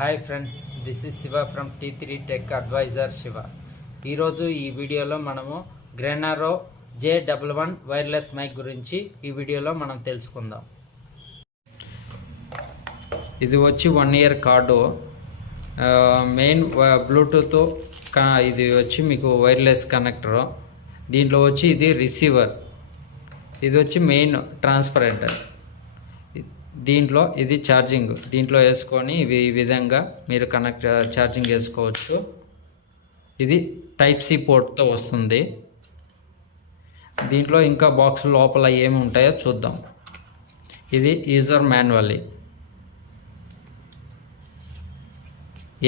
Hi friends, this is Shiva from T3 tech advisor Shiva. ఈరోజు ఈ వీడియోలో మనము గ్రెనారో J11 వైర్లెస్ మైక్ గురించి ఈ వీడియోలో మనం తెలుసుకుందాం. ఇది వచ్చి 1 year కార్డు, మెయిన్ బ్లూటూత్, ఇది వచ్చి మీకు వైర్లెస్ కనెక్టర్. దీంట్లో వచ్చి ఇది రిసీవర్, ఇది వచ్చి మెయిన్ ట్రాన్స్పరెంట్. దీంట్లో ఇది ఛార్జింగ్, దీంట్లో వేసుకొని ఈ విధంగా మీరు ఛార్జింగ్ వేసుకోవచ్చు. ఇది టైప్ సి పోర్ట్తో వస్తుంది. దీంట్లో ఇంకా బాక్స్ లోపల ఏమి ఉంటాయో చూద్దాం. ఇది యూజర్ మాన్యువల్,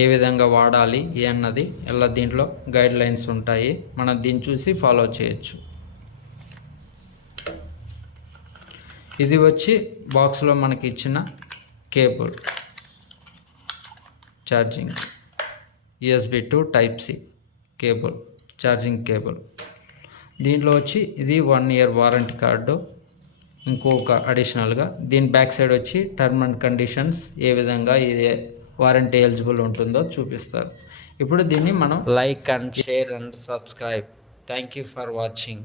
ఏ విధంగా వాడాలి అన్నది ఇలా దీంట్లో గైడ్ లైన్స్ ఉంటాయి. మనం దీన్ని చూసి ఫాలో చేయొచ్చు. ఇది వచ్చి బాక్స్లో మనకి ఇచ్చిన cable, charging USB to type C cable, charging cable. దీంట్లో వచ్చి ఇది 1 year వారంటీ కార్డు. ఇంకొక అడిషనల్గా దీని బ్యాక్ సైడ్ వచ్చి టర్మ్ అండ్ కండిషన్స్, ఏ విధంగా ఇది వారంటీ ఎలిజిబుల్ ఉంటుందో చూపిస్తారు. ఇప్పుడు దీన్ని మనం like and share and subscribe. Thank you for watching.